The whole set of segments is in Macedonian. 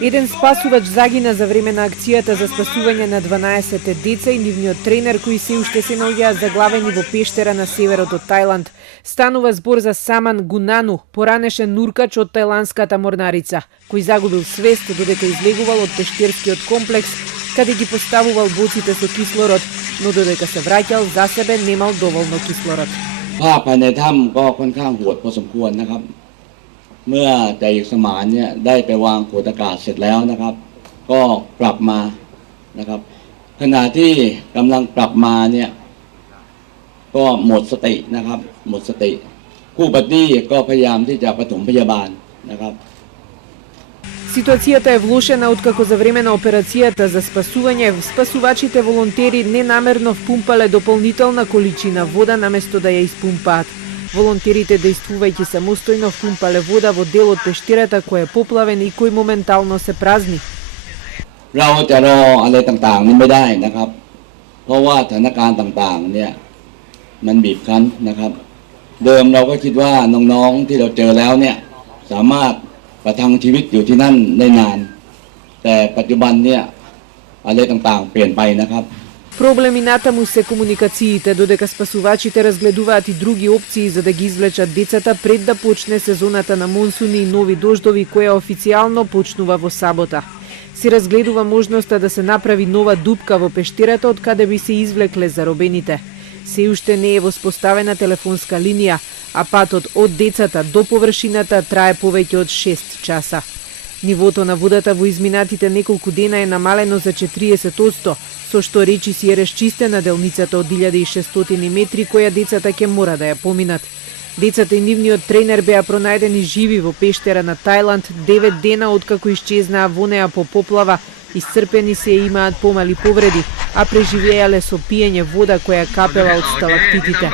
Еден спасувач загина за време на акцијата за спасување на 12 деца и нивниот тренер кои се уште се наоѓаат заглавени во пештера на северот од Тајланд. Станува збор за Саман Гунану, поранешен нуркач од тајландската морнарица, кој загубил свест додека излегувал од пештерскиот комплекс, каде ги поставувал боците со кислород, но додека се враќал за себе немал доволно кислород. ภาพภายในถ้ำก็ค่อนข้างโหดพอสมควรนะครับ เมื่อจ่าเอกสมานเนี่ยได้ไปวางขวดอากาศเสร็จแล้วนะครับ ก็กลับมานะครับ ขณะที่กำลังกลับมาเนี่ยก็หมดสตินะครับหมดสติกู้บัดดี้ก็พยายามที่จะปฐมพยาบาลนะครับ Ситуацијата е влошена откако за време на операцијата за спасување спасувачите волонтери ненамерно впумпале дополнителна количина вода наместо да ја испумпаат. Волонтерите, действувајќи самостојно, впумпале вода во дел од пештерата кој е поплавен и кој моментално се празни. เราจะรออะไรต่างๆนี่ไม่ได้นะครับเพราะว่าสถานการณ์ต่างๆเนี่ยมันบีบคั้นนะครับเดิมเราก็คิดว่าน้องๆที่เราเจอแล้วเนี่ยสามารถประทังชีวิตอยู่ที่นั่นได้นานแต่ปัจจุบันเนี่ยอะไรต่างๆเปลี่ยนไปนะครับ Проблеми натаму се комуникациите, додека спасувачите разгледуваат и други опции за да ги извлечат децата пред да почне сезоната на монсуни и нови дождови која официјално почнува во сабота. Се разгледува можноста да се направи нова дупка во пештерата од каде би се извлекле заробените. Се уште не е воспоставена телефонска линија, а патот од децата до површината трае повеќе од 6 часа. Нивото на водата во изминатите неколку дена е намалено за 40%, со што речиси е расчистена делницата од 1600 метри која децата ќе мора да ја поминат. Децата и нивниот тренер беа пронајдени живи во пештера на Тајланд 9 дена откако исчезнаа во неа по поплава, исцрпени се и имаат помали повреди, а преживеале со пиење вода која капела од сталактитите.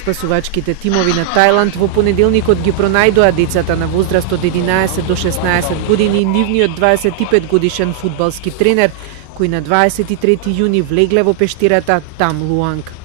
Спасувачките тимови на Тајланд во понеделникот ги пронајдоа децата на возраст од 11 до 16 години и нивниот 25 годишен фудбалски тренер, кој на 23 јуни влегле во пештерата Там Луанг.